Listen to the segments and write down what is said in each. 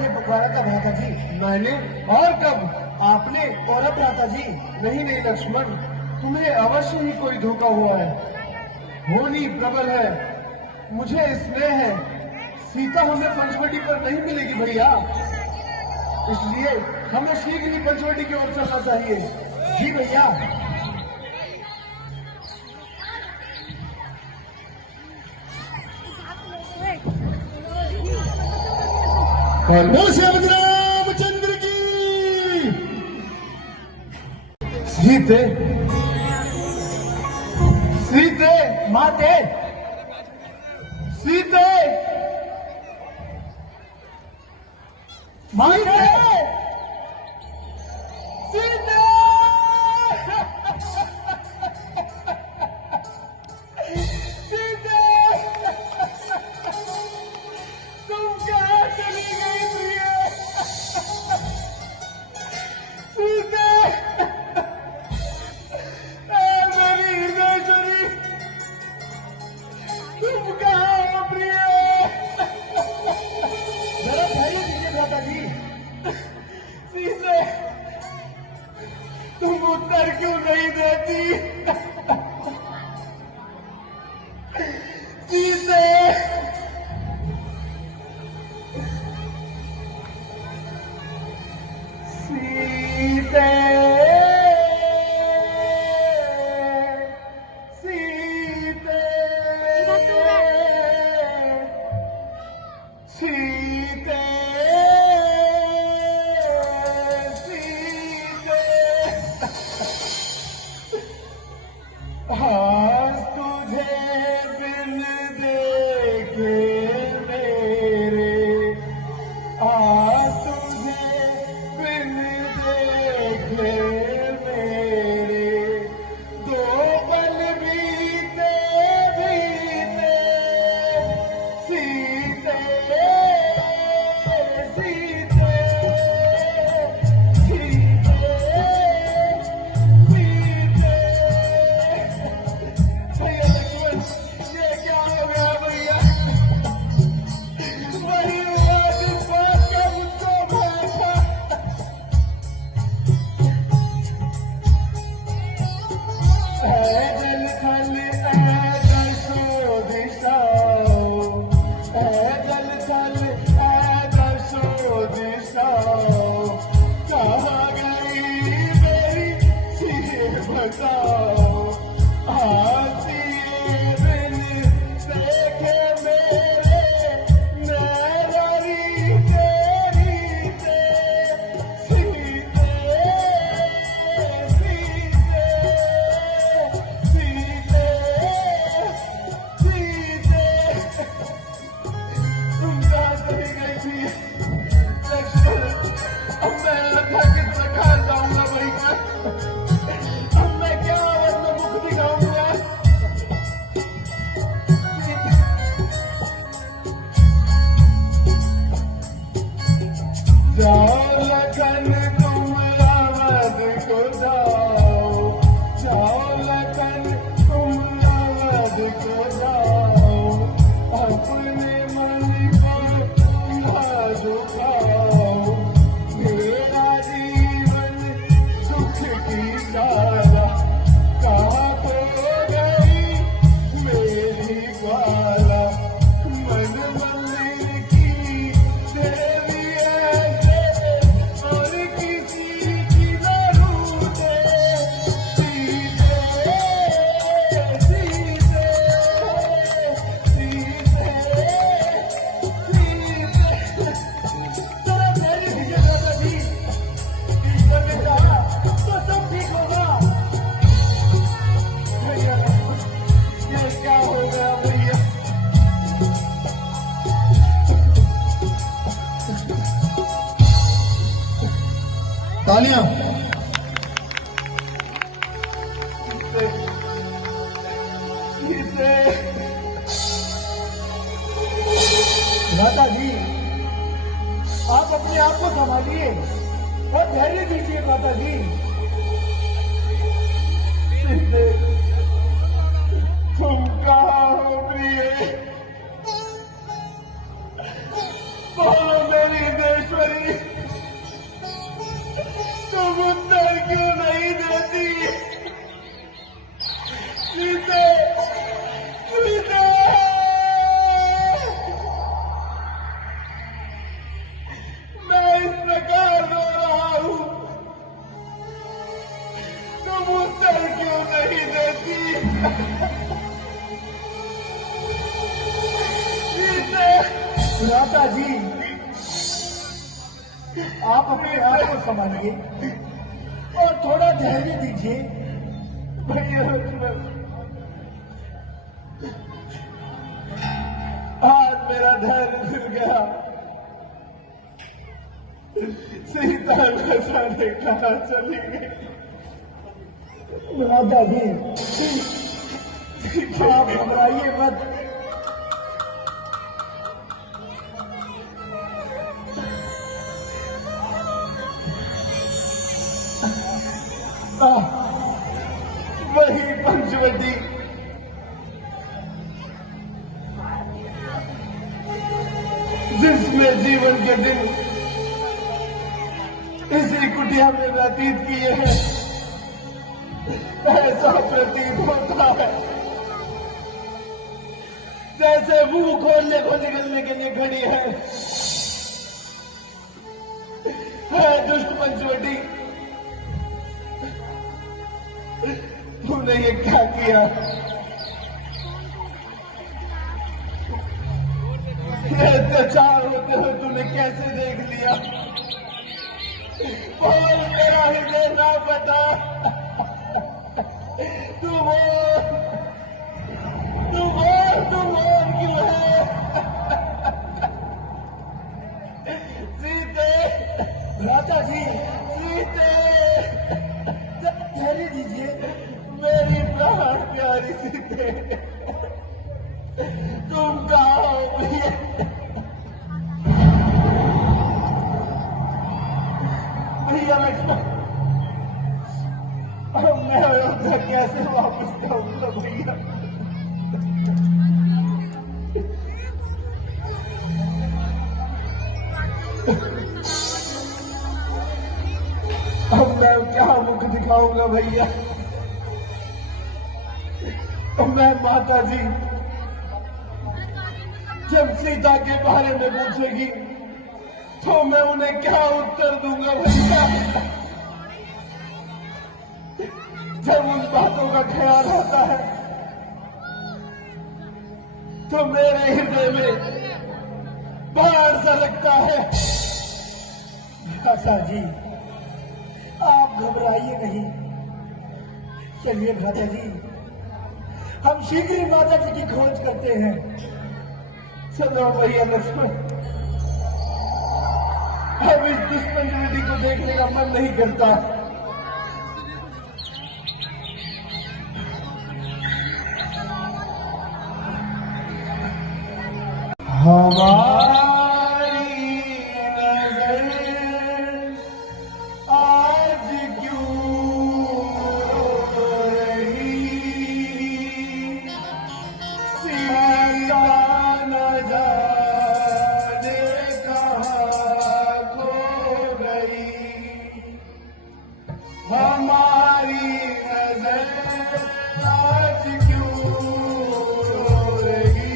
ये बकवाड़ा का भ्राता जी? मैंने? और कब? आपने? और अब भ्राता जी? नहीं लक्ष्मण, तुम्हें अवश्य ही कोई धोखा हुआ है। होनी प्रबल है, मुझे स्नेह है। सीता हमें पंचवटी पर नहीं मिलेगी भैया, इसलिए हमें शीघ्र ही पंचवटी की ओर चलना चाहिए। जी भैया। श्री रामचंद्र की। सीते सीते माते, सीते माते, सीते सीते तुम कहाँ चली गई प्रिय? सीते मेरी हृदयश्वरी, तुम कहाँ हो प्रिय? जरा धैर्य दीजिए भ्राता जी। सीते तुम उत्तर क्यों नहीं देती? सीते सीते सीते सीते आज तुझे बिन देखे मेरे, आज तुझे बिन देखे मेरे, दो पल बीते बीते सीते सीते सीते सीते। भैया लक्ष्मण, ये क्या हो गया भैया? वही हुआ जिस बात का मुझको भय था। ऐ जल थल ऐ दसो दिशाओ, ऐ जल थल ऐ दसो दिशाओ, कहाँ गई मेरी सीर बताओ? आती बिन देखे मेरे नैनारी तेरी ते, सीते सीते सीते सीते। तुम कहाँ चली गई थी लक्ष्मण? अब मैं लखा कितना खा जाऊंगा भैया? अब मैं क्या आवाज में मुख दिखाऊंगा? जाओ लखन तुम अवध को जाओ, जाओ लखन तुम अवध को जाओ, अपने मन को ना झुकाओ, मेरा जीवन सुख की धारा, कहाँ खो गई मेरी ग्वाला? मन मंदिर की देवी ऐसे और किसी की न रूठे, सीते सीते सीते सीते। जरा धैर्य दीजिए भ्राता जी। ईश्वर ने चाहा तो सब ठीक होगा। भैया ये क्या हो गया भैया? तालियां। भ्राता जी, आप अपने आप को संभालिए और धैर्य दीजिए भ्राता जी। तुम कहाँ हो प्रिय? बोलो मेरी देश राधा जी, आप अपने आप को संभालिए और थोड़ा धैर्य दीजिए। भैया लक्ष्मण, आज मेरा धैर्य मिल गया। सीता बचाने कहाँ चली गई? राधा जी, आप घबराइए मत। वही पंचवटी, जिसमें जीवन के दिन इसी कुटिया में व्यतीत किए हैं, ऐसा प्रतीत होता है जैसे मुंह खोलने को निकलने के लिए खड़ी है दुष्ट पंचवटी। तूने ये क्या किया? ये अत्याचार होते हुए तूने कैसे देख लिया? और मेरा हृदय ना बता। तू बोल क्यों है? सीते, राधा जी, सीते, धैर्य दीजिए। मेरी प्राण प्यारी सीते, तुम कहाँ हो भैया? भैया लक्ष्मण, अब मैं अयोध्या कैसे वापस जाऊंगा भैया? अब मैं क्या मुख दिखाऊंगा भैया? मैं माता जी जब सीता के बारे में पूछेगी तो मैं उन्हें क्या उत्तर दूंगा भैया? जब उन बातों का ख्याल आता है तो मेरे हृदय में बाढ़ सा लगता है। राधा जी, आप घबराइए नहीं। चलिए भ्राता जी, हम शीघ्र ही माता जी की खोज करते हैं। चलो भैया लक्ष्मण, अब इस दुष्पंचवटी को देखने का मन नहीं करता। हमारी नजर आज क्यों रही? सीता न जाने कहाँ खो गई। हमारी नजर आज क्यों रही?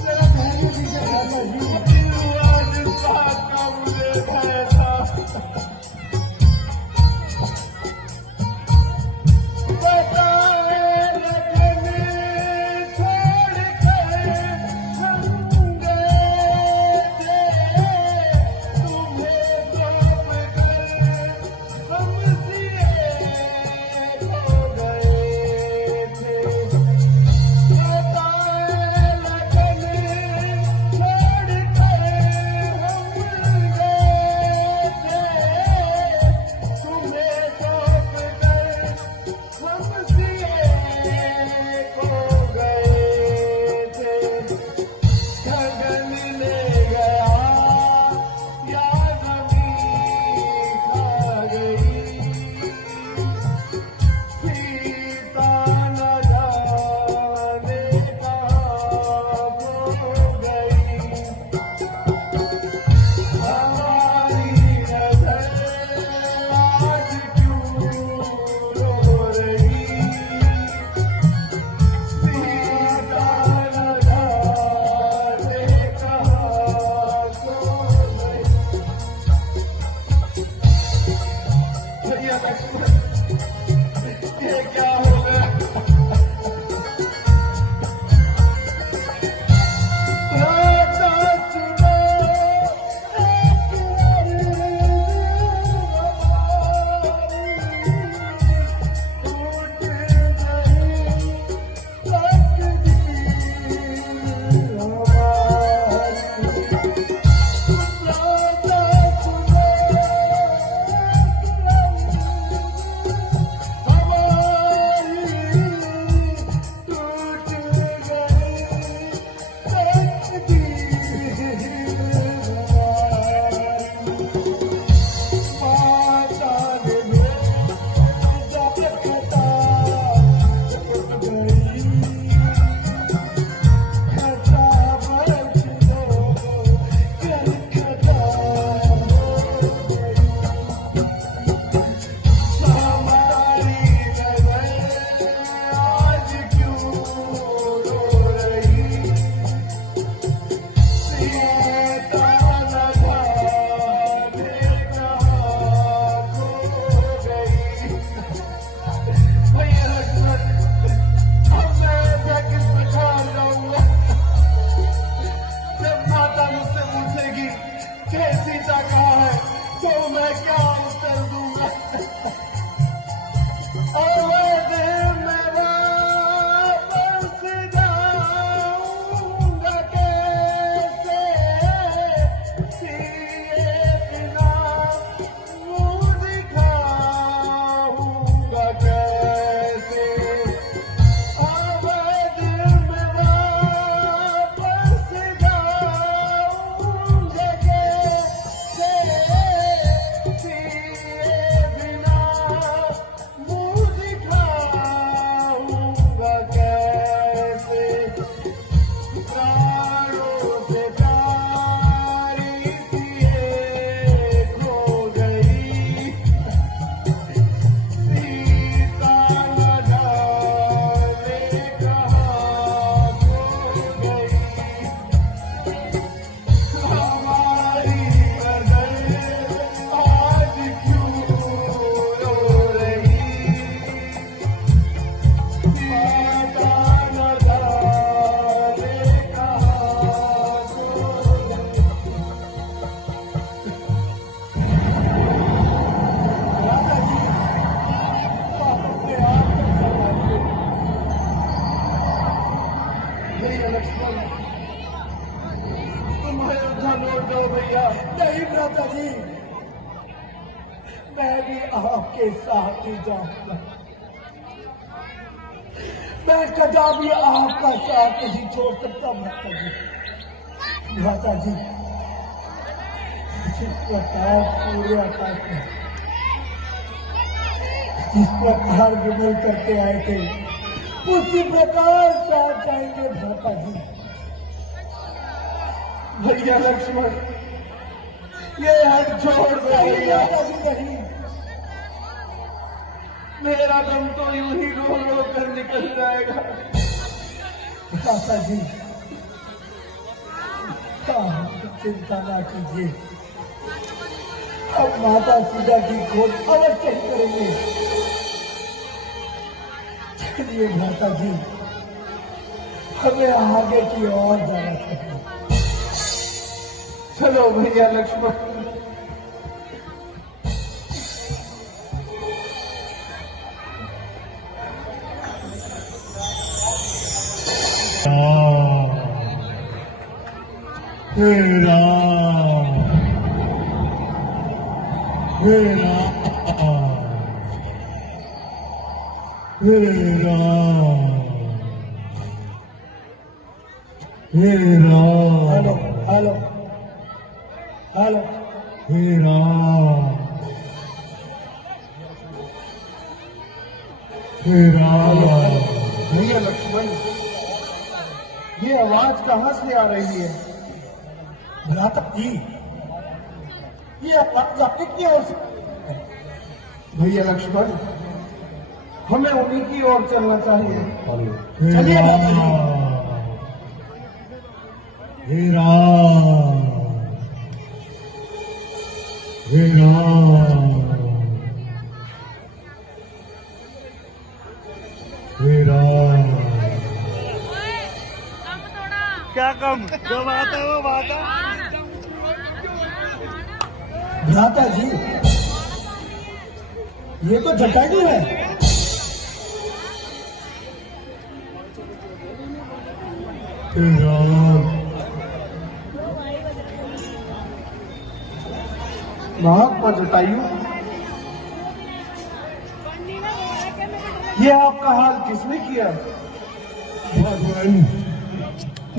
जरा धैर्य दीजिए भ्राता जी। भ्राता जी, मैं भी आपके साथ ही जाऊंगा। मैं कदा भी आपका साथ नहीं छोड़ सकता भ्राता जी। भ्राता जी, जिस प्रकार पूरे आकाश में जिस प्रकार विमल करके आए थे, उसी प्रकार साथ जाएंगे भ्राता जी। भैया लक्ष्मण, ये हट छोड़ दो भैया। नहीं, मेरा दम तो यूं ही रो रो कर निकल जाएगा। भ्राता जी, चिंता ना कीजिए, अब माता सीता की खोज अवश्य ही करेंगे। चलिए भ्राता जी, हमें आगे की ओर जाना चाहिए। चलो भैया लक्ष्मण। हे राम, हे राम, हे राम, हे राम, हेलो हेलो हेलो, हे राम, हे राम। भैया लक्ष्मण, ये आवाज कहां से आ रही है? भ्राता जी, ये आवाज आपने की ओर से? भैया लक्ष्मण, हमें उन्हीं की ओर चलना चाहिए। चलिए भ्राता जी। हे राम, हे राम, हे राम। क्या कम जो बात है वो बात है। भ्राता जी, ये तो जटायु है। हे राम, महात्मा जटायु, ये आपका हाल किसने किया? भगवान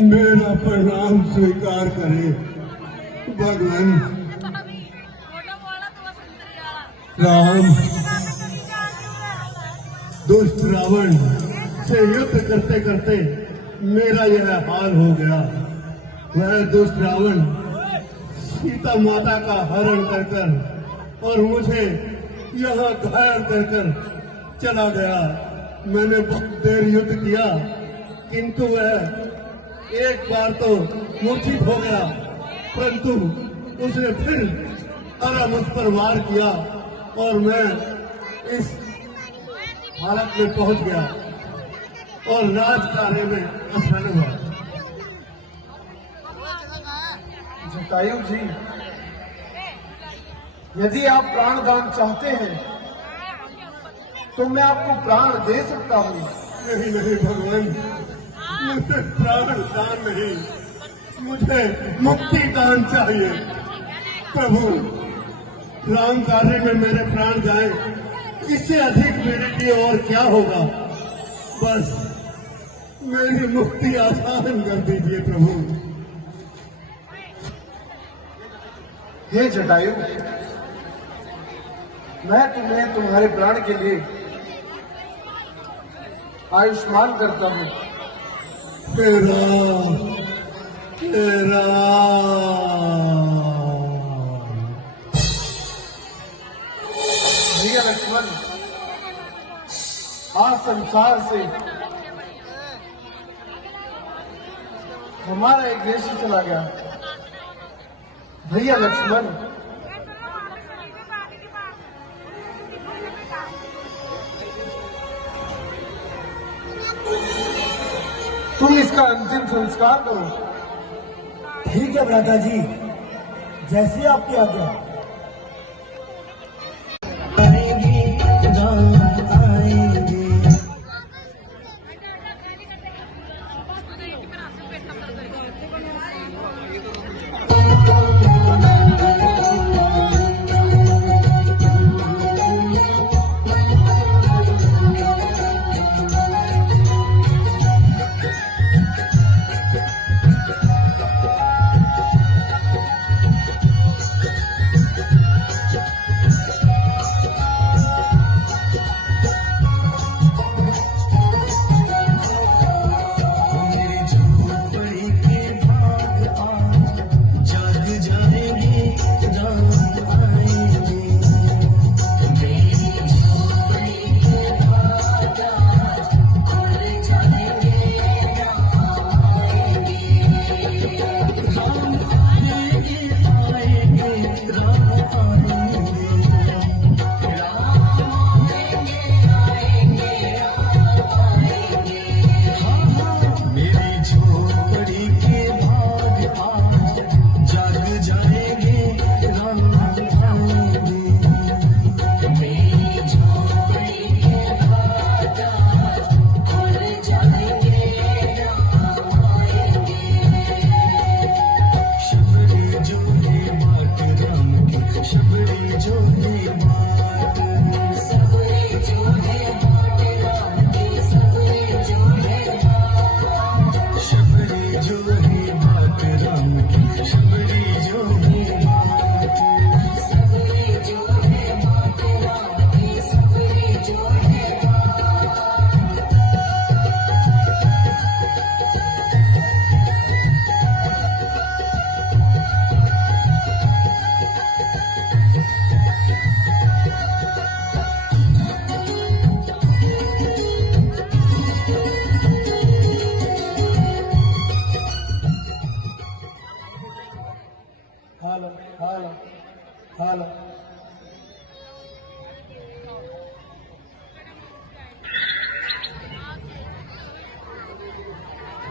मेरा प्रणाम स्वीकार करे। भगवान राम, दुष्ट रावण से युद्ध करते करते मेरा यह हाल हो गया। वह दुष्ट रावण सीता माता का हरण कर कर और मुझे यहाँ घायल कर कर चला गया। मैंने बहुत देर युद्ध किया, किंतु वह एक बार तो मूर्छित हो गया, परंतु उसने फिर आरा मुझ पर वार किया और मैं इस हालत में पहुंच गया और राज कार्य में असफल हुआ। जटायु जी, यदि आप प्राण दान चाहते हैं तो मैं आपको प्राण दे सकता हूँ। नहीं नहीं भगवान, मुझे प्राण दान नहीं, मुझे मुक्ति दान चाहिए। प्रभु, राम कार्य में मेरे प्राण जाए, इससे अधिक मेरे लिए और क्या होगा। बस मेरी मुक्ति आसान कर दीजिए प्रभु। हे जटायु, मैं तुम्हें तुम्हारे प्राण के लिए आयुष्मान करता हूँ। तेरा तेरा भैया लक्ष्मण, आज संसार से हमारा एक देश ही चला गया। भैया लक्ष्मण, तुम इसका अंतिम संस्कार करो। ठीक है भ्राता जी, जैसी आपकी आज्ञा।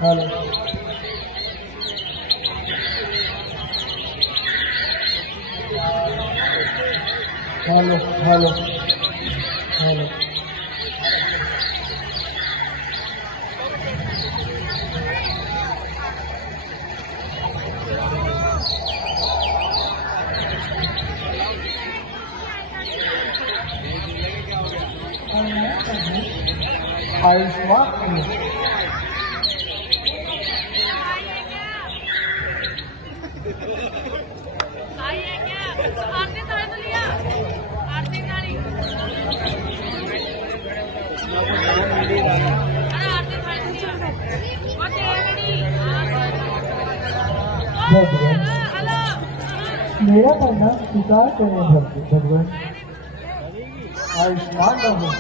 हेलो हेलो हेलो हेलो आयुष्मान आरती तारी तो लिया आरती तारी अरे आरती तारी तो लिया वो तेरी हेलो मेरा करना स्वीकार करें भगवान। आयुष्मान रहो।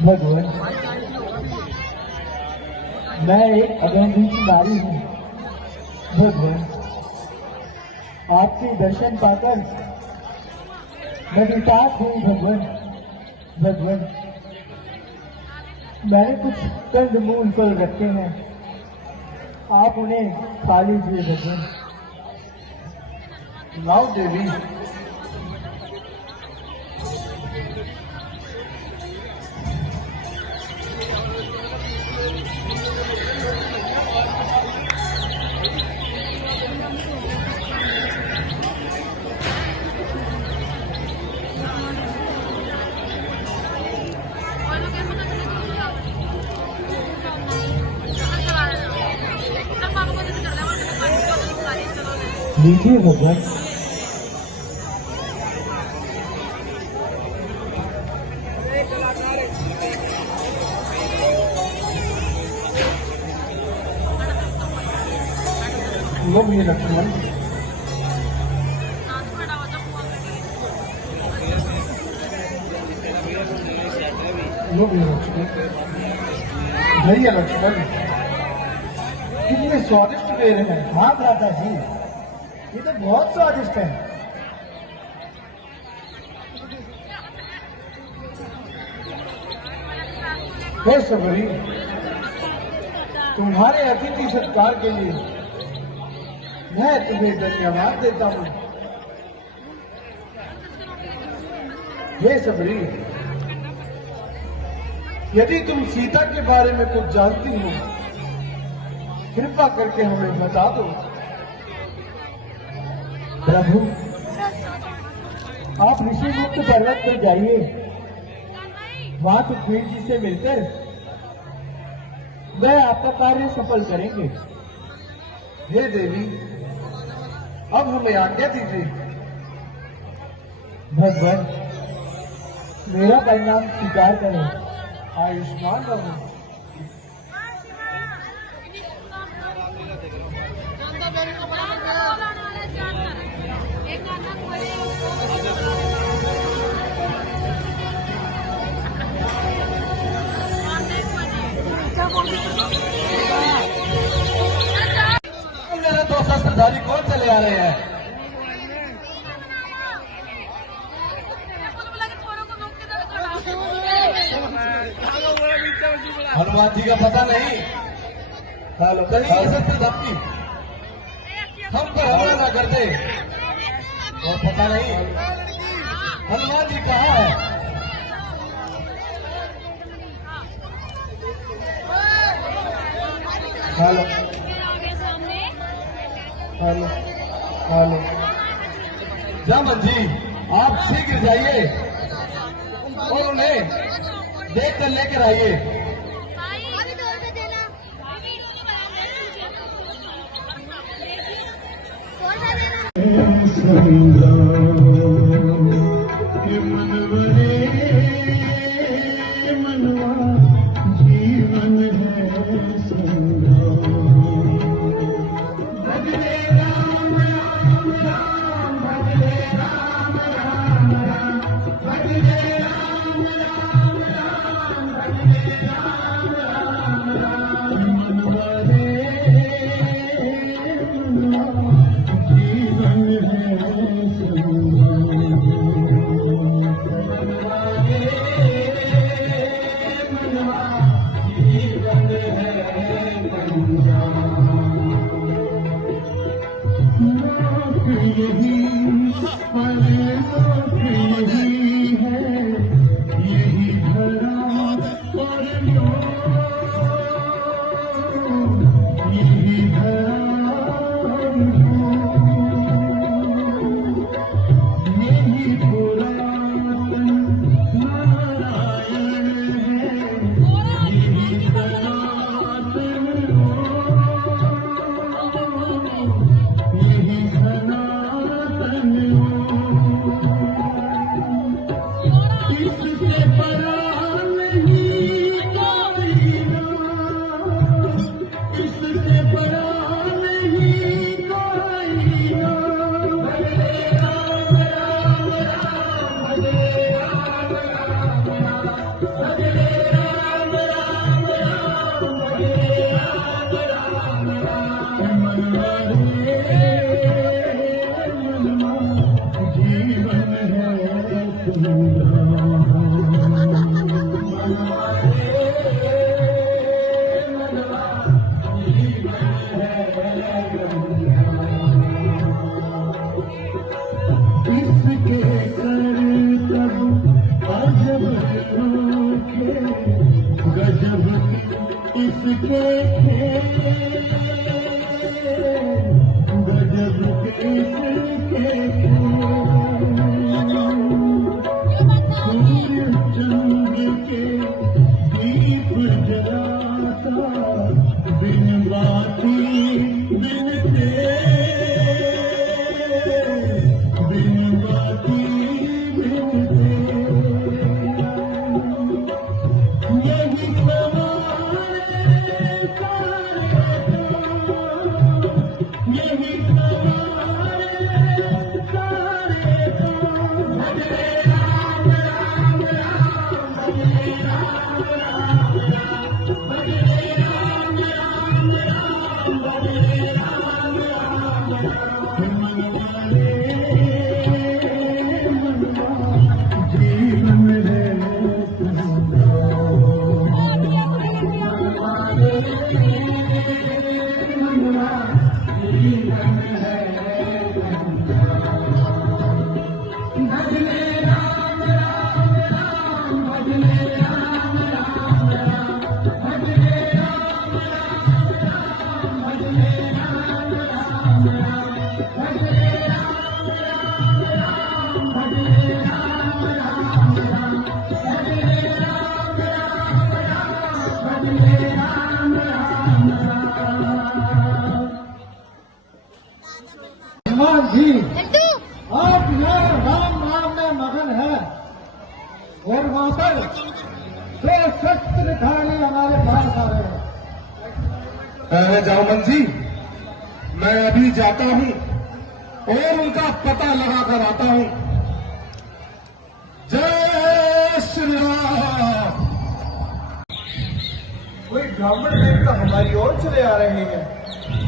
भगवान, मैं एक अभिनंदन की नारी हूँ। भगवान, आपके दर्शन पाकर मैं विटाप हूँ। भगवान, भगवान, मैंने कुछ कंद मूल फल रखे हैं, आप उन्हें खा लीजिए। भगवान, लाओ देवी। लीजिए भगवान। लो भी लक्ष्मण। लो भी लक्ष्मण। भैया लक्ष्मण, कितने स्वादिष्ट बेर हैं। हाँ भ्राता जी, ये तो बहुत स्वादिष्ट है। हे सबरी, तुम्हारे अतिथि सत्कार के लिए मैं तुम्हें धन्यवाद देता हूँ। हे सबरी, यदि तुम सीता के बारे में कुछ जानती हो, कृपा करके हमें बता दो। प्रभु, आप ऋषि मुक्त पर्वत पर जाइए, वहां सुखबीर जी से मिलकर वह आपका कार्य सफल करेंगे। हे देवी, अब हमें आज्ञा दीजिए। भगवान, मेरा परिणाम स्वीकार करें। आयुष्मान रहो। मेरे दो शस्त्रधारी कौन चले आ रहे हैं? हनुमान जी का पता नहीं। कहीं ये शस्त्र धमकी हम पर हमला ना करते। और पता नहीं हनुमान जी कहाँ है। Hello hello hello. Jaman ji, आप शीघ्र जाइए और उन्हें देख कर लेकर आइए। जीवन है इससे बड़ा नहीं कोई नाम, इससे बड़ा नहीं कोई नाम। भले राम राम राम, भले राम राम राम, भले राम राम राम, भले राम राम राम। मनवा जीवन है पूरा, इसके कर तब अजब अनोखे, गजब इसके खेल, गजब इसके सूर्य चंद्र के दीप जलाता, बिन बाती बिन तेल, बिन बाती बिन तेल। यही सवारे सारे काम, यही सवारे सारे काम। भले राम राम राम, भले राम राम राम, भले राम राम राम, भले राम राम राम। मनवा जीवन है हनुमान जी आप यह राम नाम में मगन है और वहां पर दो शस्त्रधारी हमारे पास आ रहे हैं। अरे जामन जी, मैं अभी जाता हूं और उनका पता लगा कर आता हूं। जय श्री राम। कोई ब्राह्मण देवता हमारी ओर चले आ रहे हैं।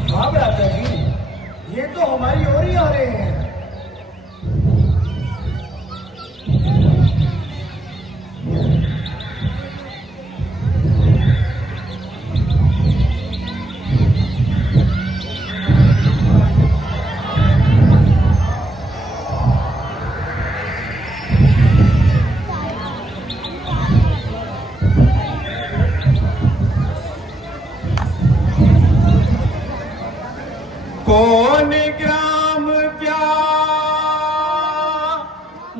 हाँ भ्राता जी, ये तो हमारी ओर ही आ रहे हैं। कौन ग्राम क्या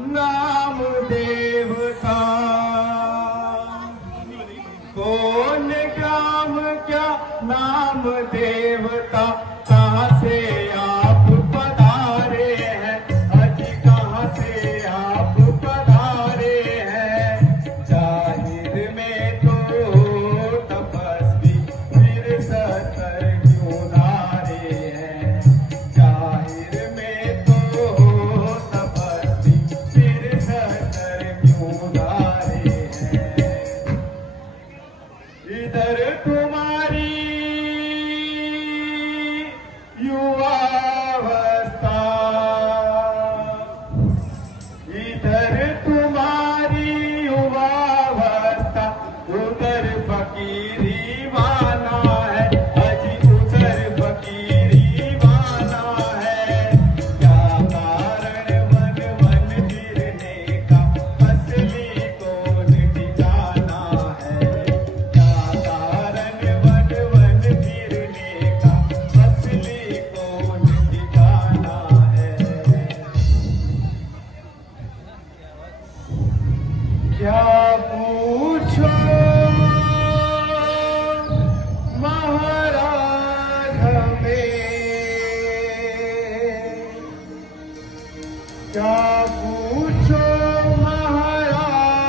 नाम देवता, कौन ग्राम क्या नाम देवता, कहाँ से आप पधारे हैं, अजी कहाँ से आप पधारे हैं। जाहिर में तो तपस्वी फिर सतर क्यों नारे हैं, जाहिर में तो तपस्वी फिर सतर क्यों नारे हैं। इधर तुम्हारी युवावस्था, इधर तुम्हारी युवावस्था, उधर फकीरी वाला है, अजी उधर फकीरी वाला है। क्या कारण मन मन फिरने का, असली कौन ठिकाना है। क्या कारण मन मन फिरने का, असली कौन ठिकाना है। क्या पूछो महाराज हमें, क्या पूछो महाराज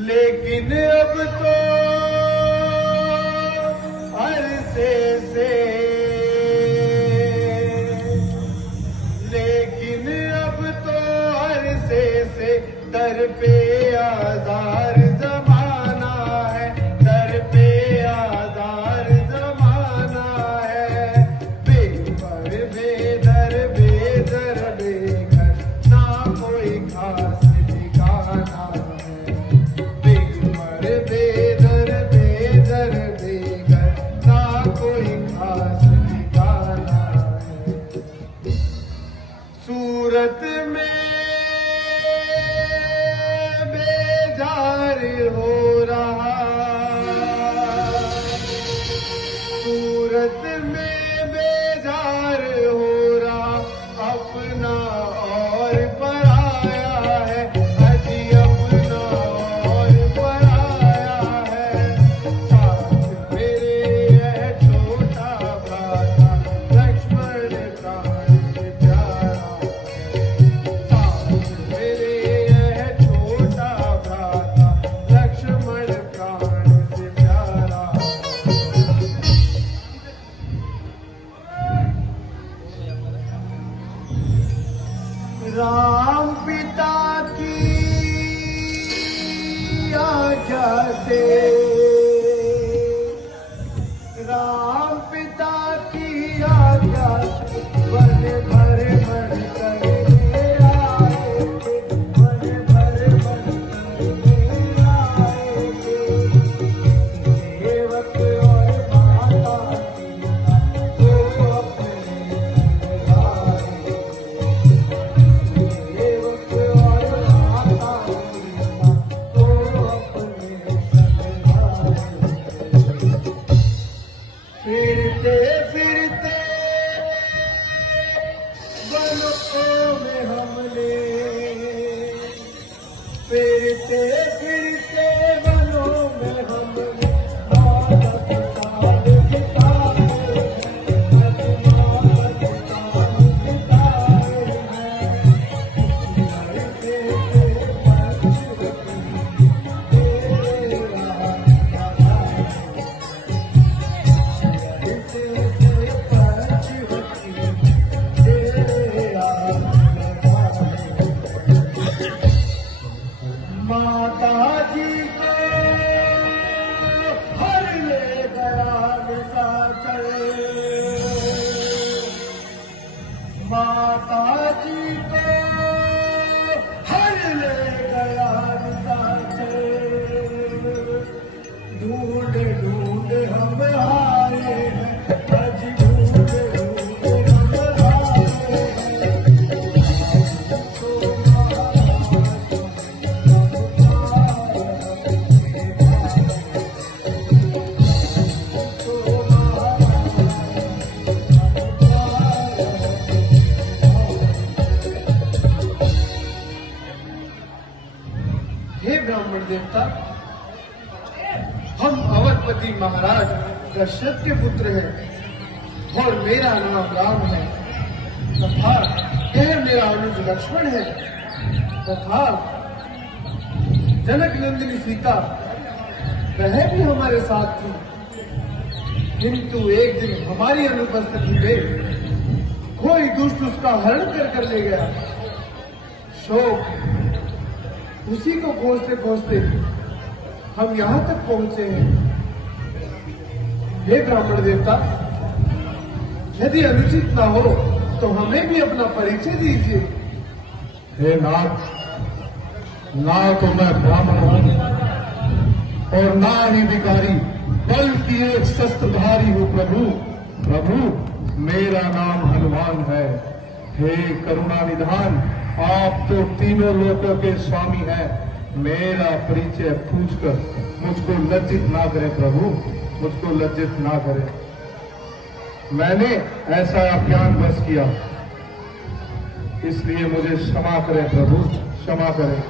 लेकिन अब तो अरसे से, लेकिन अब तो अरसे से दर पे आजार जमाना है, दर पे आजार जमाना है। बेपर बेदर बेदर बेघर ना कोई खास ठिकाना है। बेपर बेदर बेदर बेघर ना कोई खास ठिकाना है। सूरत में बेजार हो रहा, सूरत में बेजार हो रहा, अपना और पराया है, अजी अपना और पराया है। साथ मेरे यह छोटा भ्राता लक्ष्मण प्राण से प्यारा है। साथ मेरे यह छोटा भ्राता लक्ष्मण प्राण से प्यारा है। राम पिता की आज्ञा से, राम पिता की आज्ञा से वन भर भर कर आए थे, वन भर भर कर आए थे। सेवक और माता सीता को अपने लगाए, सेवक और माता सीता को अपने लगाए। फिरते फिरते वनों में हमने, फिरते फिरते वनों में हमने मादक साल बिताए हैं, मादक साल बिताए हैं। लड़के के पंचवटी तेरे राज लगाए, लड़के के पंचवटी तेरे राज लगाए। माता जी को हर ले गया निशाचर, माता जी को हर ले गया निशाचर। ढूंढ ढूंढ हम आए हैं, आज ढूंढ ढूंढ हम आए हैं। हे ब्राह्मण देवता, हम अवधपति महाराज दशरथ के पुत्र हैं और मेरा नाम राम है तथा यह मेरा अनुज लक्ष्मण है तथा जनक नंदिनी सीता वह भी हमारे साथ थी, किंतु एक दिन हमारी अनुपस्थिति में कोई दुष्ट उसका हरण कर ले गया। शोक उसी को खोजते खोजते हम यहाँ तक पहुंचे हैं। हे ब्राह्मण देवता, यदि अनुचित ना हो तो हमें भी अपना परिचय दीजिए। हे नाथ, ना तो मैं ब्राह्मण हूं और ना ही भिखारी, बल्कि एक शस्त्रधारी हूं प्रभु। प्रभु, मेरा नाम हनुमान है। हे करुणा निधान, आप तो तीनों लोकों के स्वामी हैं। मेरा परिचय पूछकर मुझको लज्जित ना करें प्रभु, मुझको लज्जित ना करें। मैंने ऐसा अज्ञान बस किया, इसलिए मुझे क्षमा करें प्रभु, क्षमा करें।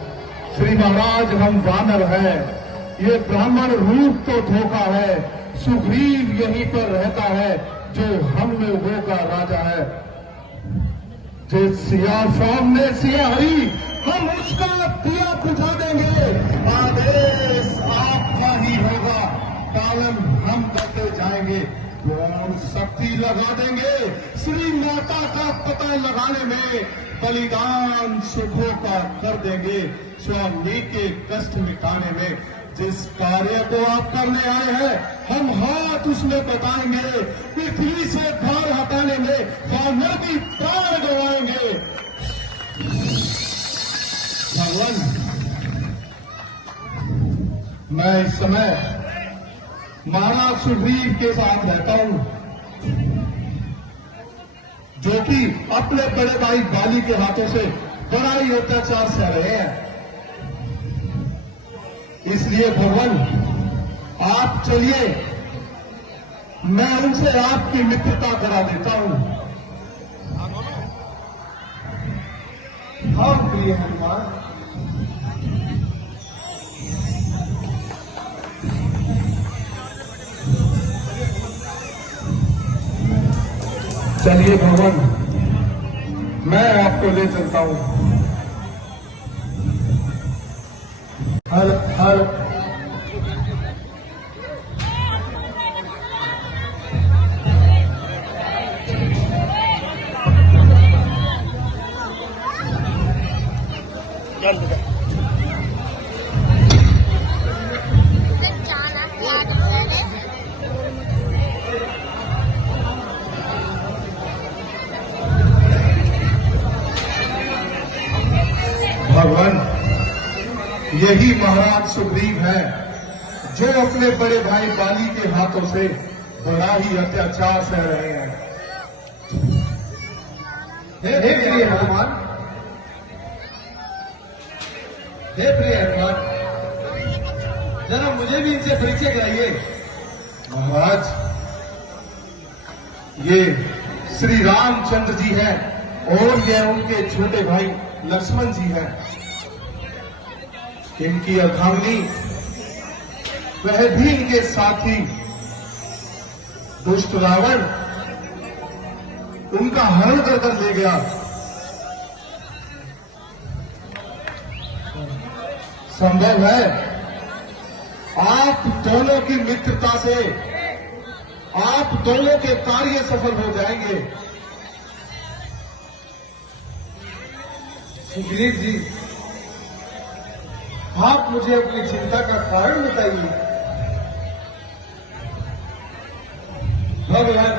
श्री महाराज, हम वानर हैं, ये ब्राह्मण रूप तो धोखा है। सुग्रीव यहीं पर रहता है जो हम लोगों का राजा है। जिस सिया सामने सिया हरी, हम उसका दिया बुझा देंगे। आदेश लगा देंगे, श्री माता का पता लगाने में बलिदान सुखों का कर देंगे, स्वामी के कष्ट मिटाने में। जिस कार्य को आप करने आए हैं, हम हाथ उसमें बताएंगे, पृथ्वी से भार हटाने में वानर भी प्राण गंवाएंगे। भगवान, मैं इस समय महाराज सुग्रीव के साथ रहता हूं, जो कि अपने बड़े भाई बाली के हाथों से बड़ा ही अत्याचार सह रहे हैं। इसलिए भगवान, आप चलिए, मैं उनसे आपकी मित्रता करा देता हूं। हाँ प्रिय हनुमान, चलिए भगवान, मैं आपको ले चलता हूं। हल हल भगवान, यही महाराज सुग्रीव है, जो अपने बड़े भाई बाली के हाथों से बड़ा ही अत्याचार सह रहे हैं। हे प्रिय हनुमान, हे प्रिय हनुमान, जरा मुझे भी इनसे परिचय कराइए। महाराज, ये श्री रामचंद्र जी हैं और ये उनके छोटे भाई लक्ष्मण जी हैं। इनकी अर्धांगिनी, वह भी इनके साथी दुष्ट रावण उनका हरण कर ले गया। संभव है आप दोनों की मित्रता से आप दोनों के कार्य सफल हो जाएंगे। सुग्रीव जी, आप मुझे अपनी चिंता का कारण बताइए। भगवान,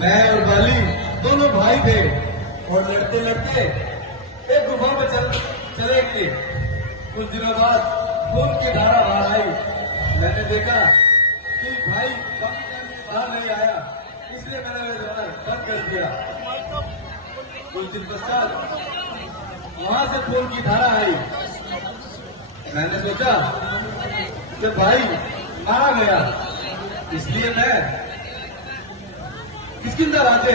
मैं और बाली दोनों भाई थे और लड़ते लड़ते एक गुफा में चले गए। कुछ दिनों बाद खून की धारा बाहर आई। मैंने देखा कि भाई काफी टाइम में बाहर नहीं आया, इसलिए मैंने द्वार बंद कर दिया। कुछ दिन पश्चात वहां से खून की धारा आई। मैंने सोचा कि भाई मारा गया, इसलिए मैं किष्किंधा राज्य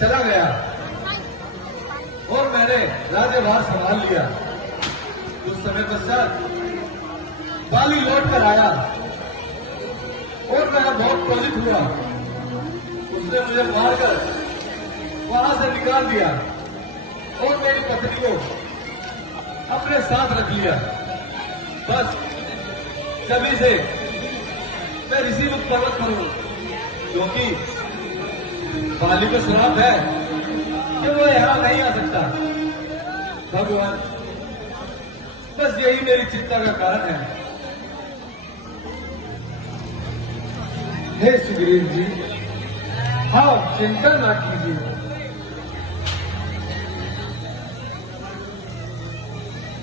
चला गया और मैंने राज्यभार संभाल लिया। कुछ समय पश्चात बाली लौट कर आया और मैं बहुत क्रोधित हुआ। उसने मुझे मारकर वहां से निकाल दिया और मेरी पत्नी को अपने साथ रख लिया। बस तभी से मैं ऋषिमुख पर्वत पर हूं, क्योंकि बाली को श्राप है कि वो यहां नहीं आ सकता। भगवान, बस यही मेरी चिंता का कारण है। हे सुग्रीव जी, आप चिंता ना कीजिए।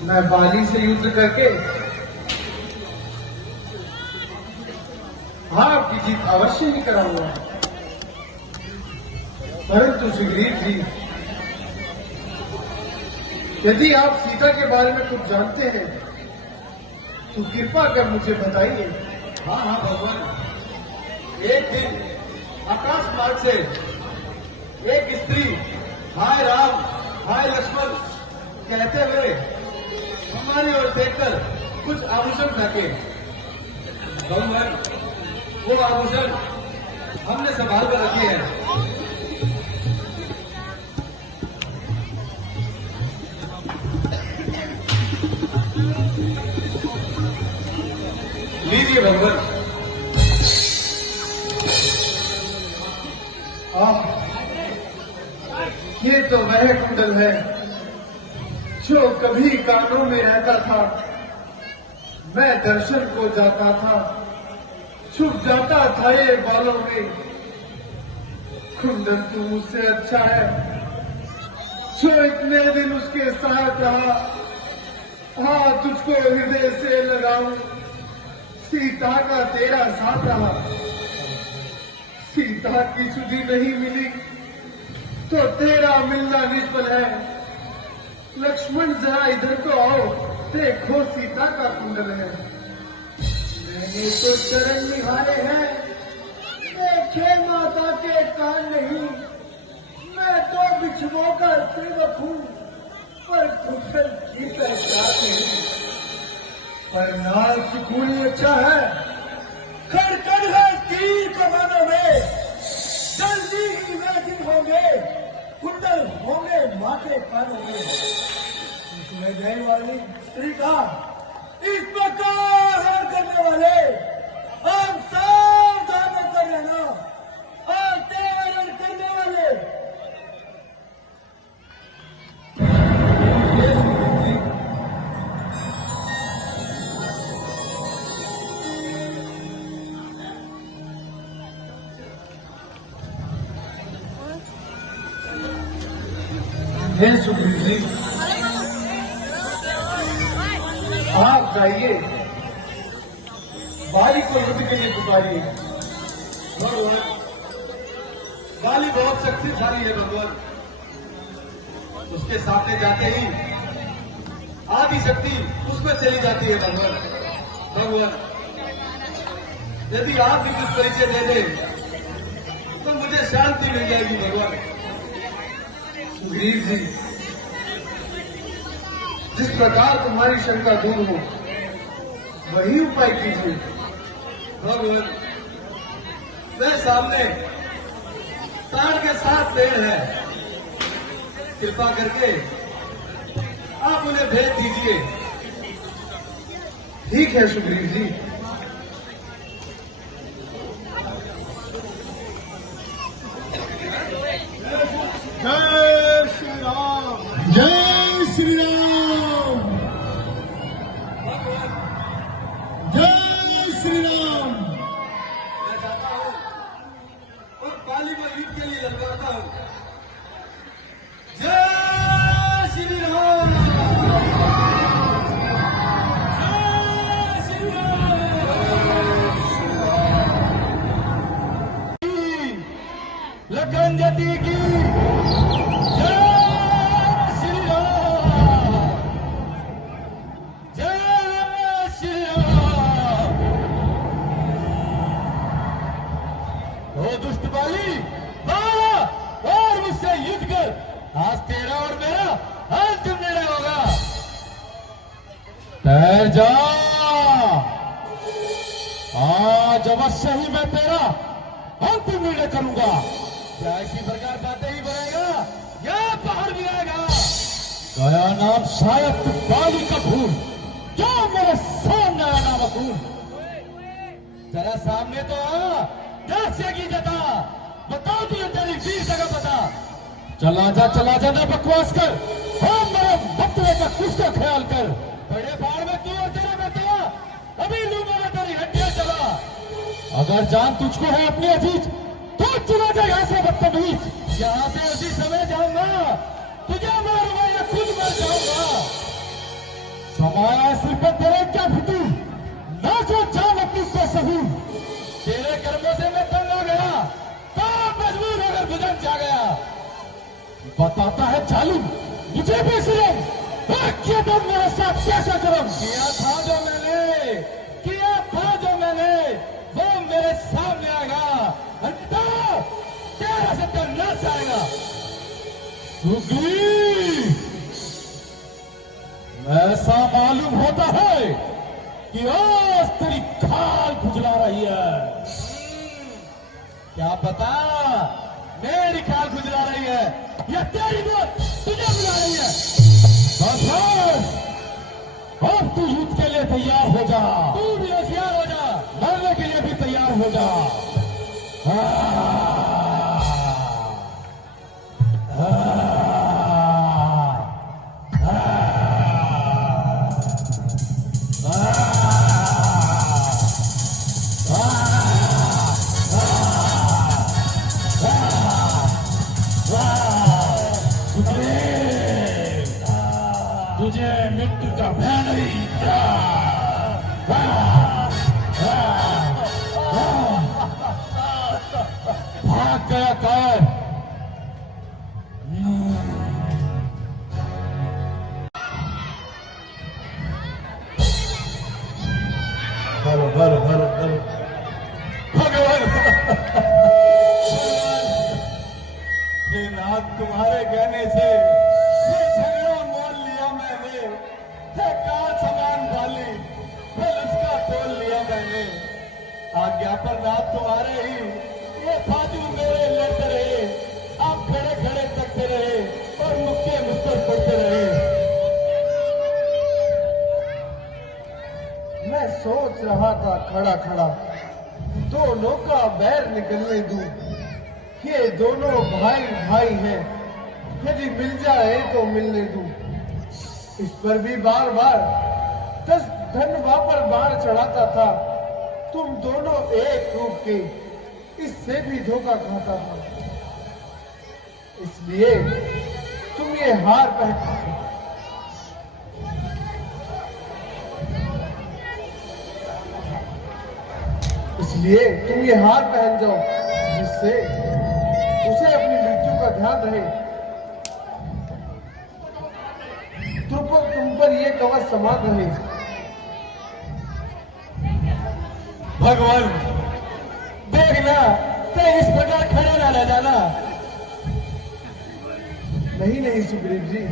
मैं बाली से युद्ध करके आपकी जीत अवश्य ही कराऊंगा। परंतु सुग्रीव जी, यदि आप सीता के बारे में कुछ जानते हैं तो कृपा कर मुझे बताइए। हाँ हाँ भगवान, एक दिन आकाश मार्ग से एक स्त्री हाय राम हाय लक्ष्मण कहते हुए हमारी ओर देखकर कुछ आभूषण फेंके। भगवान, वो आभूषण हमने संभाल कर रखे हैं। लीजिए भगवान, तो वह कुंडल है जो कभी कानों में रहता था। मैं दर्शन को जाता था, छुप जाता था ये बालों में। कुंडल तू मुझसे अच्छा है जो इतने दिन उसके साथ रहा। हाँ, तुझको हृदय से लगाऊं, सीता का तेरा साथ रहा। सीता की सुधि नहीं मिली तो तेरा मिलना निष्फल है। लक्ष्मण जरा इधर तो आओ, देखो सीता का कुंडल है। मैंने तो चरण निहारे हैं, देखे माता के कान नहीं। मैं तो बिछुओं का सेवक हूँ, पर कुशल की पहचान नहीं। पर नाल सुकून अच्छा है, खड़खड़ है तीर कमानों में। जल्दी ही वे दिन होंगे, कुंडल होंगे माँ के कानों में। इसमें जय वाली स्त्री का इस प्रकार हर करने वाले हम सावधान कर लेना। और तेवर करने वाले हे सुग्रीव जी, आप जाइए, बाली को युद्ध के लिए पुकारिए। भगवान, बाली बहुत शक्तिशाली है भगवान। उसके सामने जाते ही आदि शक्ति उसमें चली जाती है भगवान। भगवान, यदि आप भी कुछ परिचय दे दें तो मुझे शांति मिल जाएगी भगवान। सुग्रीव जी, जिस प्रकार तुम्हारी शंका दूर हो वही उपाय कीजिए। भगवान, वह सामने ताड़ के 7 पेड़ है, कृपा करके आप उन्हें भेज दीजिए। ठीक है सुग्रीव जी। जय श्री राम, जय श्री राम, जय श्री राम। मैं जाता हूँ और बाली को युद्ध के लिए ललकारता हूँ। जय श्री राम, जय श्री राम। लखन जती की दुष्ट बाली, और मुझसे युद्ध कर। आज तेरा और मेरा अंतिम निर्णय होगा। ठहर जा, आज अवश्य ही मैं तेरा अंतिम निर्णय करूंगा। क्या इसी प्रकार बातें ही बढ़ेगा या बाहर भी आएगा? गया नाम शायद तू बाली का भूल, जो मेरे सामने आया नाम अकूल। जरा सामने तो आ, दास्य की जता, बताओ तुझे तेरी वीर जगह पता। चला जा ना बकवास कर, हम मेरे बतवे का कुछ तो ख्याल कर। बड़े बाढ़ में तू और तेरा बेटा, अभी लूंगा मैं तेरी हड्डियां चला। अगर जान तुझको है अपनी अजीज, तो चला जा यहाँ से बदतमीज। यहाँ से उसी समय जाऊंगा, तुझे मारूंगा या खुद मर जाऊंगा। समाया सिर पर तेरे क्या फितू, ना जो जान अपनी से सही। तेरे कर्मों से मैं तंग हो गया, तो मजबूर होकर गुजर जा गया। बताता है जालिम, मुझे भी सिर्फ किया था मेरे साथ कैसा कर्म। किया था जो मैंने वो मेरे सामने आएगा। हटा, तेरा से तो नस आएगा। सुग्रीव, ऐसा मालूम होता है कि आज तेरी खाल खुजला रही है। क्या पता मेरी खाल खुजला रही है या तेरी मौत तुझे बुला रही है। बस अब तू युद्ध के लिए तैयार हो जा। तू भी होशियार हो जा, लड़ने के लिए भी तैयार हो जा। आ, आ, आ, मुझे मृत्यु का भय नहीं। भाग गया कौन? हर हर हर हर भगवान नाथ, तुम्हारे कहने से ये झगड़ा मोल लिया मैंने। है काल समान वाली फिर उसका तोल लिया मैंने। आज्ञा पर नाथ तुम्हारे ही ये फाजू मेरे लड़ते रहे। आप खड़े खड़े तकते रहे और मुक्के मुझ पर पड़ते रहे। मैं सोच रहा था खड़ा खड़ा, दोनों का बैर निकलने दूं। ये दोनों भाई भाई हैं, यदि मिल जाए तो मिलने दूं। इस पर भी बार बार 10 धनवा पर बाढ़ चढ़ाता था। तुम दोनों एक रूप के, इससे भी धोखा खाता था। इसलिए तुम ये हार पहन इसलिए तुम ये हार पहन जाओ, जिससे उसे अपनी मृत्यु का ध्यान रहे। तुम पर ये कवच समान रहे। भगवान देखना, तो इस प्रकार खड़े ना रह जाना। नहीं नहीं सुग्रीव जी,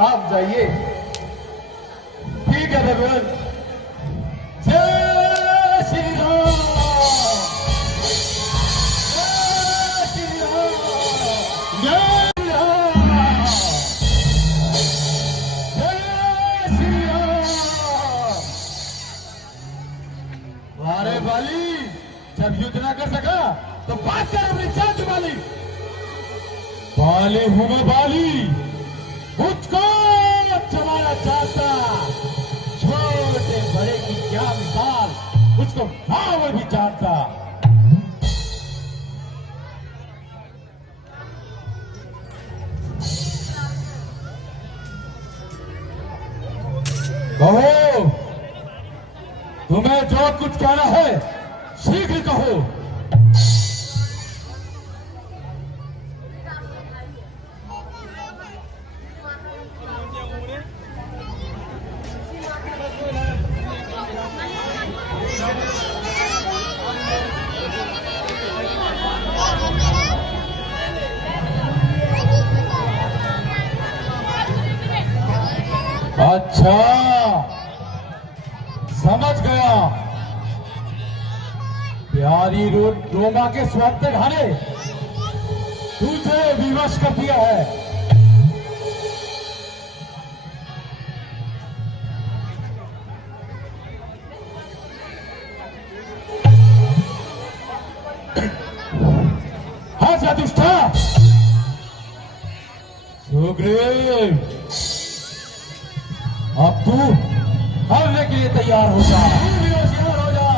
आप जाइए। ठीक है भगवान। जय श्री राम। जय श्री राम। जय श्री राम। जय श्री राम। अरे बाली, जब युद्ध ना कर सका तो बात कर अपनी जान की बाली। बाली हूं मैं बाली, मुझको जमाना चाहता। छोटे बड़े की क्या मिसाल, मुझको भाव भी जानता। कहो, तुम्हें जो कुछ कहना है शीघ्र कहो। अच्छा, समझ गया। प्यारी रोमा के स्वर पे ढाले तुझे विवश कर दिया है। हाँ दुष्टा सुग्रीव, अब तू मरने के लिए तैयार हो जा। होशियार हो जा।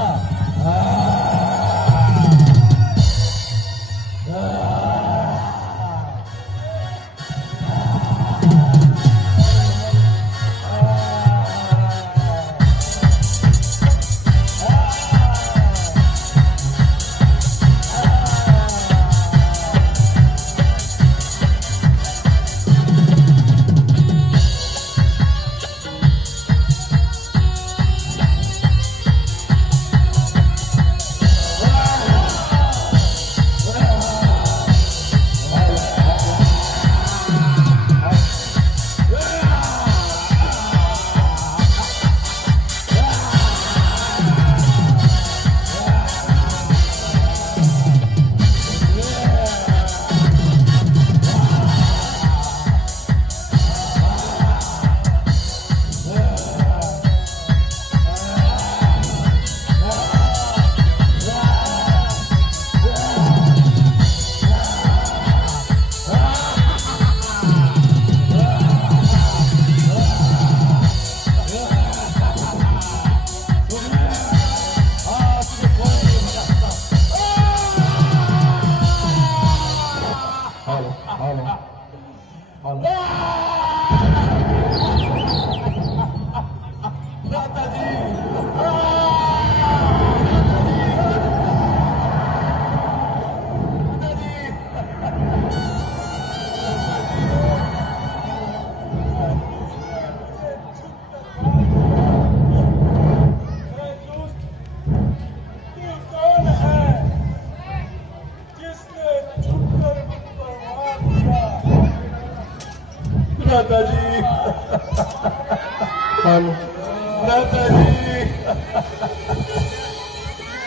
भ्राता जी,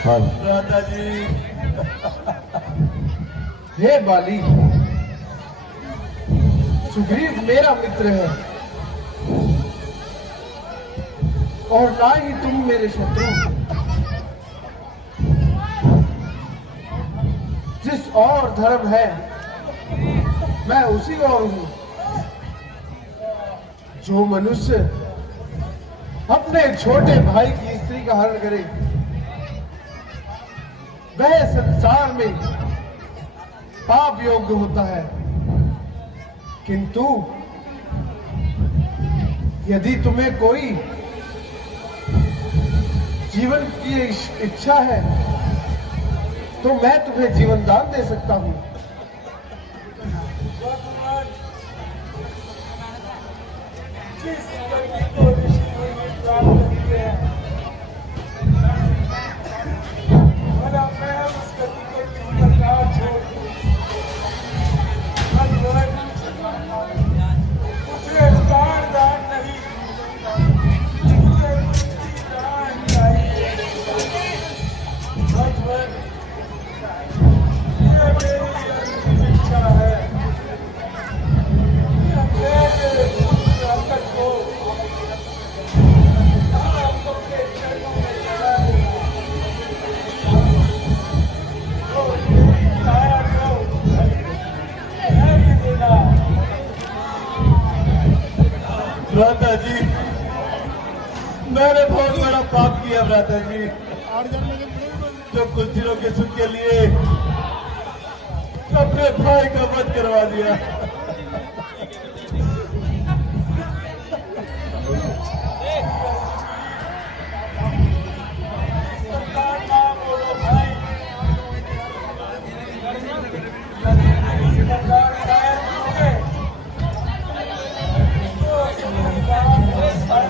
भ्राता जी। हे बाली, सुग्रीव मेरा मित्र है और ना ही तुम मेरे शत्रु। जिस और धर्म है मैं उसी और हूं। जो मनुष्य अपने छोटे भाई की स्त्री का हरण करे वह संसार में पाप योग्य होता है, किंतु यदि तुम्हें कोई जीवन की इच्छा है तो मैं तुम्हें जीवन दान दे सकता हूं। जिस गति को ऋषि मुनि प्राप्त किए हैं, भला मैं उस गति को किस प्रकार छोड़ दूं? भगवान, मुझे दान नहीं, मुझे मुक्ति दान चाहिए। भगवान, ये मेरी अंतिम इच्छा है। मेरे अंकल को आप अपने चरणों में चढ़ा देना। तो मेरी काया को नहीं देना। भ्राता जी, मैंने बहुत बड़ा पाप किया भ्राता जी, जो कुछ दिनों के सुख के लिए अपने भाई का वध करवा दिया। सरकार ना बोलो भाई, सरकार शायद मुझे तो सरकार मेरे साथ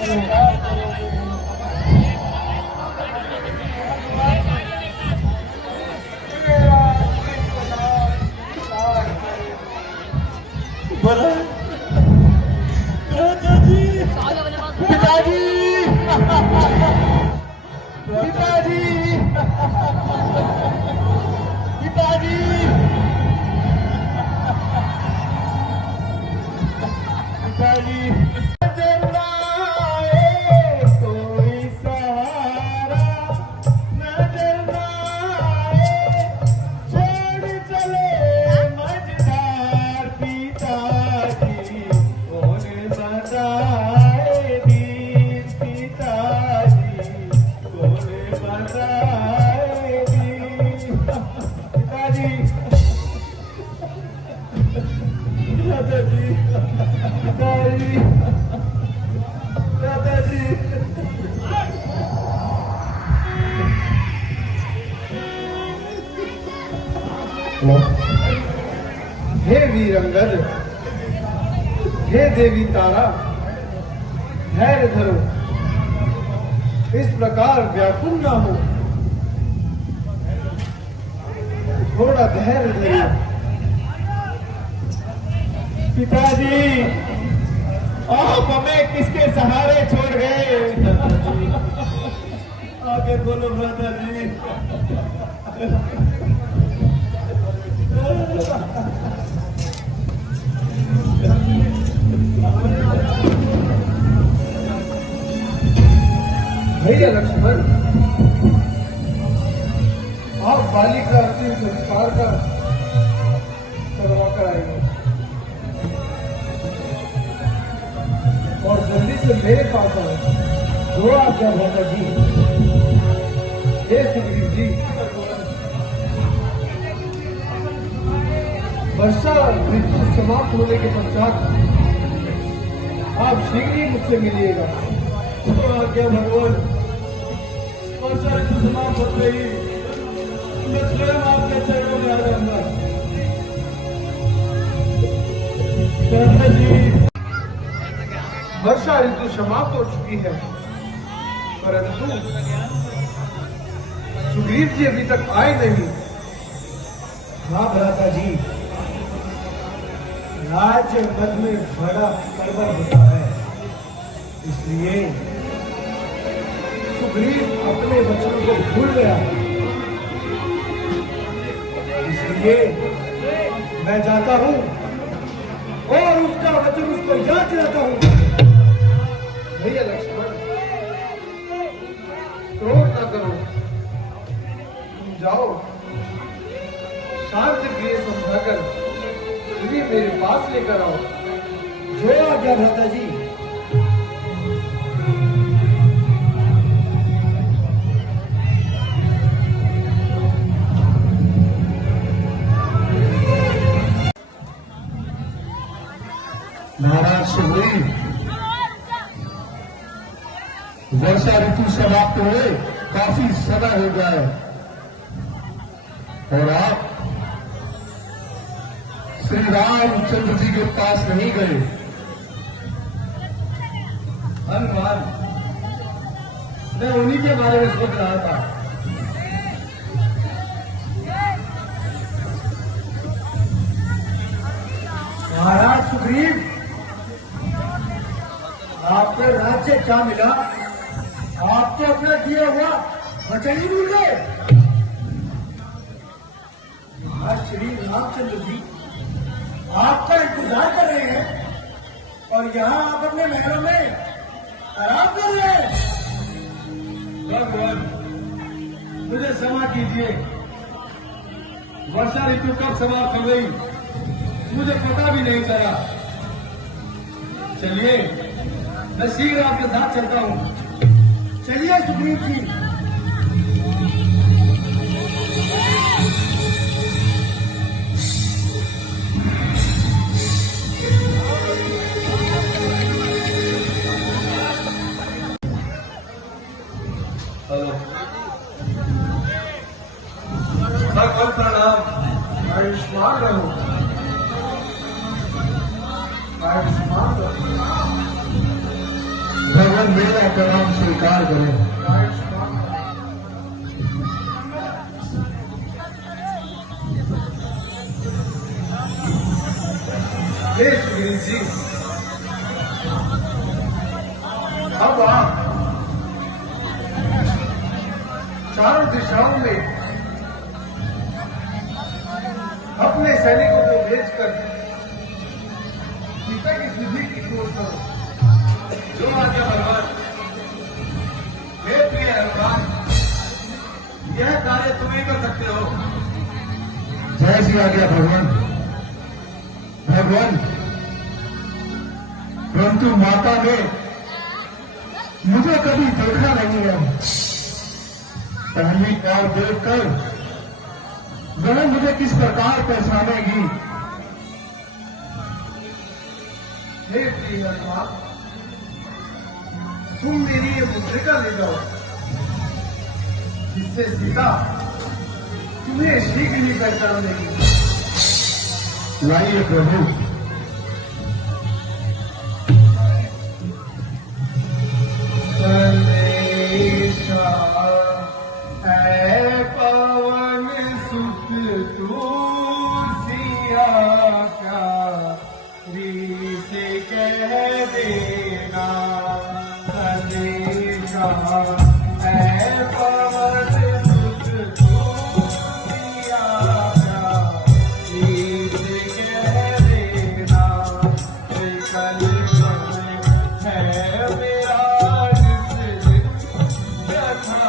सरकार करोगे। मेरा पिताजी, पिताजी, पिताजी, पिताजी, पिताजी। नजर आए कोई सहारा, नजर आए छोड़ चले मझधार। पिताजी कौन बताए दीन, पिताजी कौन बताए दीन। पिताजी, दादाजी, पिताजी, दादाजी। हे वीर अंगद, हे देवी तारा, धैर्य धरो, इस प्रकार व्याकुल ना हो, थोड़ा धैर्य धरो। पिताजी, आप हमें किसके सहारे छोड़ गए? आगे बोलो भ्राता जी। भैया लक्ष्मण, आप बाली का अंतिम संस्कार का करवा कर आएंगे और जल्दी से मेरे पास आए। जो आज्ञा भ्राता जी। हे सुग्रीव जी, वर्षा ऋतु समाप्त होने के पश्चात आप शीघ्र ही मुझसे मिलिएगा। आज्ञा भगवान, वर्षा ऋतु समाप्त हो गई, मैं स्वयं आपके चरणों में आ जाऊंगा। भ्राता जी, वर्षा ऋतु समाप्त हो चुकी है, परंतु सुग्रीव जी अभी तक आए नहीं। हाँ भ्राता जी, राज्य पद में बड़ा गड़बड़ होता है, इसलिए सुग्रीव अपने वचन को भूल गया। इसलिए मैं जाता हूं और उसका वचन उसको याद दिलाता हूं। भैया लक्ष्मण, क्रोध न करो, तुम जाओ, शांत गृह समझाकर तुझे मेरे पास लेकर आओ। जो आज्ञा भ्राता जी। महाराज सुग्रीव, वर्षा ऋतु समाप्त हुए काफी समय हो गया है और आप श्री रामचंद्र जी के पास नहीं गए। हनुमान, मैं उन्हीं के बारे में सोच रहा था। महाराज सुग्रीव, आपको राज्य क्या मिला? आप तो अपना दिया हुआ वचन ही भूल गए। आज श्री रामचंद्र जी आपका इंतजार कर रहे हैं और यहाँ आप अपने महलों में आराम कर रहे हैं। भगवान, मुझे क्षमा कीजिए, वर्षा ऋतु कब समाप्त हो गई मुझे पता भी नहीं चला। चलिए, मैं शीघ्र आपके साथ चलता हूँ। चलिए सुग्रीव जी। हेलो भगवान, प्रणाम। आयुष्मान रहो, आयुष्मान रहो, भगवान मेरा प्रणाम स्वीकार करें। आयुष्मान रहो। हे सुग्रीव जी, अब आप चारों दिशाओं में अपने सैनिकों को भेजकर सीता की सिद्धि की खोज करो। जो आज्ञा भगवान। हे प्रिय हनुमान, यह कार्य तुम ही कर सकते हो। जय श्री आज्ञा भगवान। भगवान, परंतु माता ने मुझे कभी देखा नहीं है। पहली बार देखकर वह मुझे किस प्रकार पहचानेगी? हे प्रिय हनुमान, तुम मेरी ये मुद्रिका ले जाओ, जिससे सीता तुम्हें शीघ्र ही पहचान देगी। लाइए प्रभु। है पवन सुत तुलसिया का रीत कह देना। संदेशा है पवन सुत तुलसिया का रीत कह देना। कल है मेरा जिस दिन व्यथा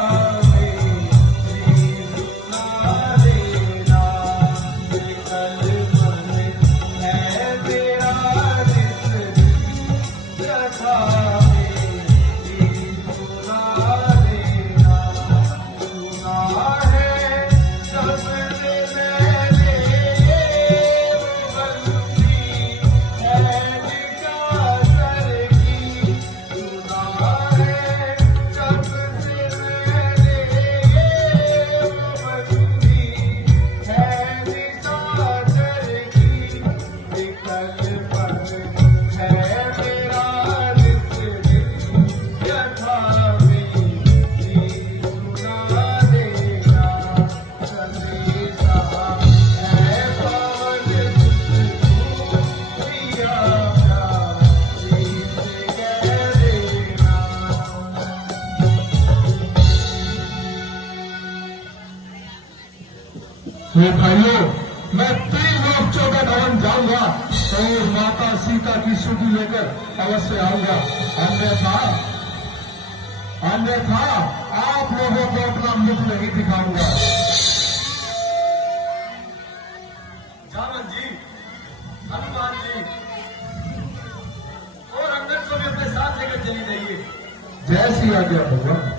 हे भाइयों, मैं त्रिलोक 14 भवन जाऊंगा और माता सीता की सूची लेकर अवश्य आऊंगा। अन्यथा आप लोगों को अपना मुख नहीं दिखाऊंगा। जामन जी, हनुमान जी और अंगद को भी अपने साथ लेकर चली जाइए। जय श्री आज्ञा भगवान।